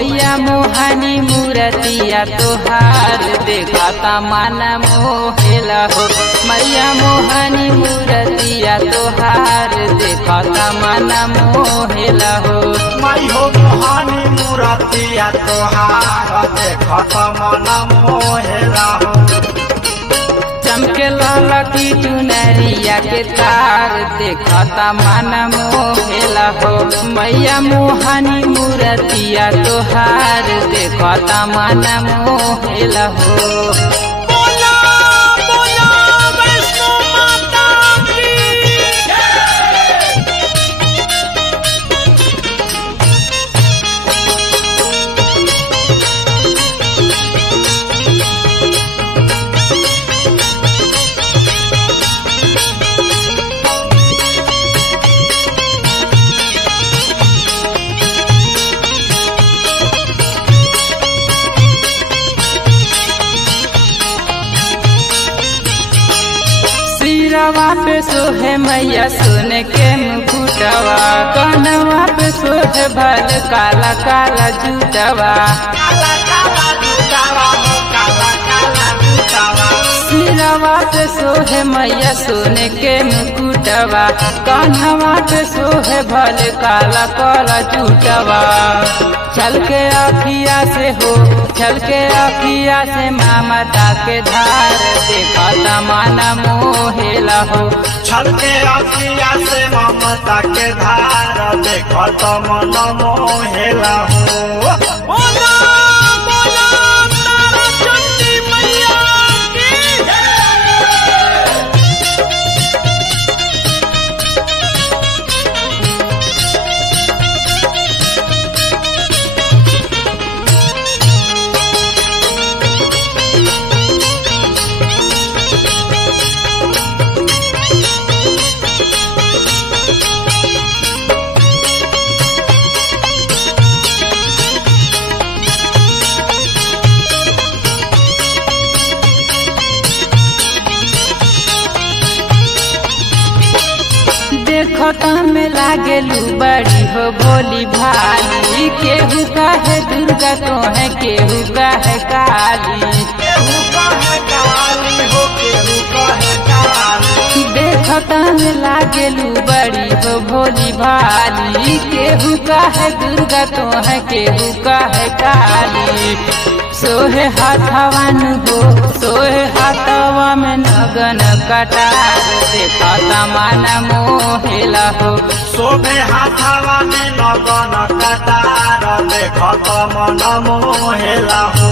मैया मोहनी मूर्तिया तोहार देखता मन मोहेला हो। मैया मोहनी मूर्तिया तोहार देखता मन मोहेला हो। माई हो मोहनी मूर्तिया तोहार देखता मन मोहेला हो। चमके ललकी चुनरिया के तार देखता मन मोहेला हो। मैया मोहनी मूर्तिया तोहार देखता मन मोहेला हो। बोला बोला वैष्णो माता की सिरवा पे सोहे मैया सोने के मुकुटवा, कनवा पे सोहे भल काला काला जूतवा। काला काला जूतावा हो काला काला जूतावा। सिरवा पे सोहे मैया सोने के मुकुटवा, कन्हवा पे सोहे भल काला काला जूतवा। छल के अखिया से हो, छल के अखिया से ममता के धार देखता मन मोहेला हो। छल के अखिया से ममता के धार देखत मन मोहेला हो। बोला बोला तारा चंडी मैया की देखता में लागेलू बड़ी हो भोली भाली। केहू कहे दुर्गा तो है केहू कहे काली। केहू कहे काली हो केहू कहे काली। देखता में लागेलू बड़ी हो भोली भाली। केहू कहे दुर्गा तो है केहू कहे काली। सोहे हाथवन हो, सोहे हाथवा में नगन कटार देखता मन मोहेला हो। शोभे हाथवा में नगन कटार देखत मन मोहेला हो।